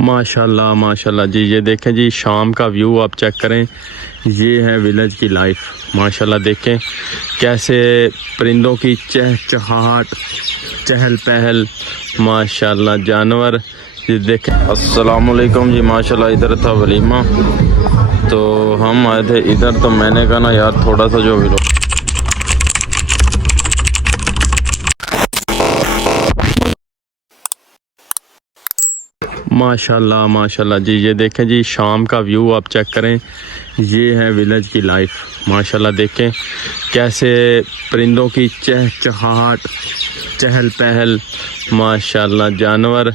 माशाल्लाह माशाल्लाह जी। ये देखें जी, शाम का व्यू आप चेक करें। ये है विलेज की लाइफ। माशाल्लाह देखें कैसे परिंदों की चहचहाट, चहल पहल। माशाल्लाह जानवर ये देखें। अस्सलामुअलैकुम जी। माशाल्लाह इधर था वलीमा, तो हम आए थे इधर। तो मैंने कहा ना यार थोड़ा सा जो भी माशाल्लाह माशाल्लाह जी। ये देखें जी, शाम का व्यू आप चेक करें। ये है विलेज की लाइफ। माशाल्लाह देखें कैसे परिंदों की चहचहाट, चहल पहल। माशाल्लाह जानवर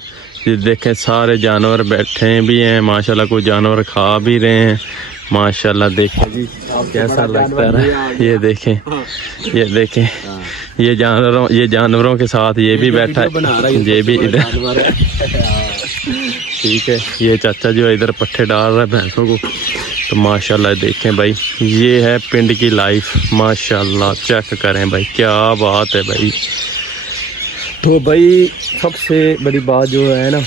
ये देखें, सारे जानवर बैठे भी हैं। माशाल्लाह कोई जानवर खा भी रहे हैं। माशाल्लाह देखें जी कैसा लगता है। ये देखें, ये देखें, ये जानवरों के साथ ये भी बैठा है। ये भी इधर ठीक है। ये चाचा जो इधर पट्ठे डाल रहा है भैंसों को। तो माशाल्लाह देखें भाई, ये है पिंड की लाइफ। माशाल्लाह चेक करें भाई, क्या बात है भाई। तो भाई सबसे बड़ी बात जो है ना,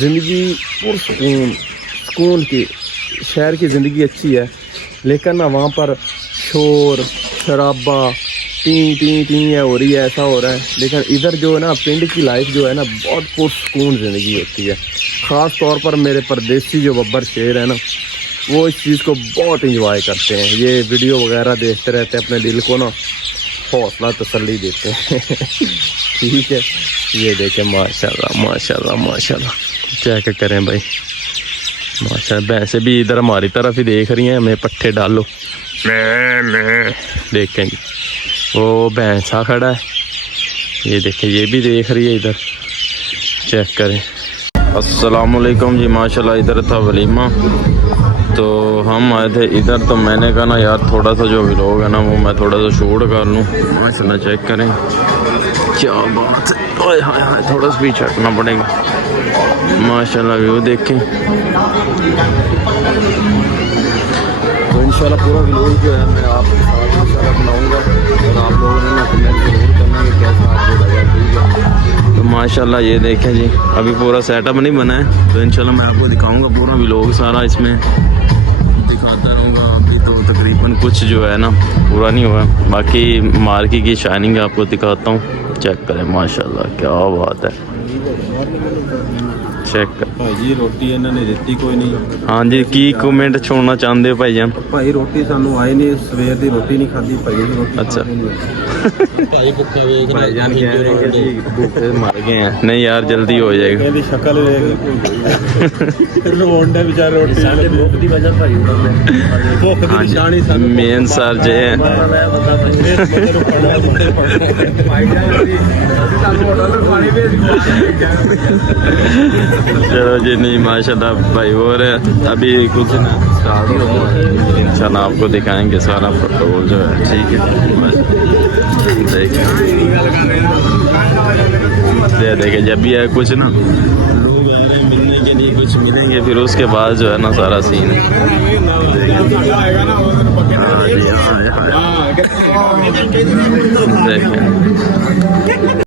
ज़िंदगी पुरसुकून सुकून की। शहर की ज़िंदगी अच्छी है, लेकिन ना वहाँ पर शोर शराबा टी टी टी है हो रही है, ऐसा हो रहा है। लेकिन इधर जो है ना, पिंड की लाइफ जो है ना, बहुत पुरसुकून ज़िंदगी होती है। ख़ास तौर पर मेरे परदेसी जो बब्बर शेर है ना, वो इस चीज़ को बहुत इंजॉय करते हैं। ये वीडियो वगैरह देखते रहते हैं, अपने दिल को ना हौसला तसल्ली देते हैं ठीक है। ये देखें माशाल्लाह माशाल्लाह माशाल्लाह चेक करें भाई। माशाल्लाह भैंसे भी इधर हमारी तरफ ही देख रही हैं, हमें पट्ठे डालो। मैं देखें जी, वो भैंसा खड़ा है। ये देखें, ये भी देख रही है इधर। चेक करें। अस्सलामुअलैकुम जी। माशाल्लाह इधर था वलीमा, तो हम आए थे इधर। तो मैंने कहा ना यार थोड़ा सा जो भी लोग है ना, वो मैं थोड़ा सा शूट कर लूँ। माशाल्लाह चेक करें, क्या बात है। ओए हाय हाय, थोड़ा स्पीच हटना पड़ेगा। माशाल्लाह व्यू देखें। तो इंशाल्लाह पूरा व्लॉग जो है मैं आपके साथ इंशाल्लाह बनाऊँगा, और आप लोगों ने ना कमेंट जरूर करना कि कैसा आपको लगा। ठीक है। तो माशाल्लाह ये देखें जी, अभी पूरा सेटअप नहीं बना है, तो इंशाल्लाह मैं आपको दिखाऊंगा पूरा व्लॉग सारा इसमें दिखाता रहूँगा। अभी तो तकरीबन कुछ जो है ना पूरा नहीं हुआ, बाकी मार्की की शाइनिंग आपको दिखाता हूँ। चेक करें माशाल्लाह, क्या बात है। चेक कर भाई जी, रोटी इन्होंने दिती कोई नहीं। हाँ जी, की कमेंट छोड़ना चाहते हो भाई जान? भाई रोटी सानू आई नहीं, सवेर की रोटी नहीं खाधी भाई रोटी। अच्छा भाई भुक्खा वेख भाई जान कह रहे हैं कि भूखे मर गए हैं। नहीं यार जल्दी हो जाएगा। कहती शक्ल रोंडे बेचारे रोटी भूख की वजह भाई भूख की निशानी सानू मेन सर जे हैं। चलो जी, नहीं माशाल्लाह भाई। और अभी कुछ ना स्टार्ट ही होगा, इंशाल्लाह आपको दिखाएंगे सारा प्रोटोकॉल जो है। ठीक है, देखें जब भी है कुछ ना लोग आ रहे हैं मिलने के लिए, कुछ मिलेंगे फिर उसके बाद जो है ना सारा सीन है। देखें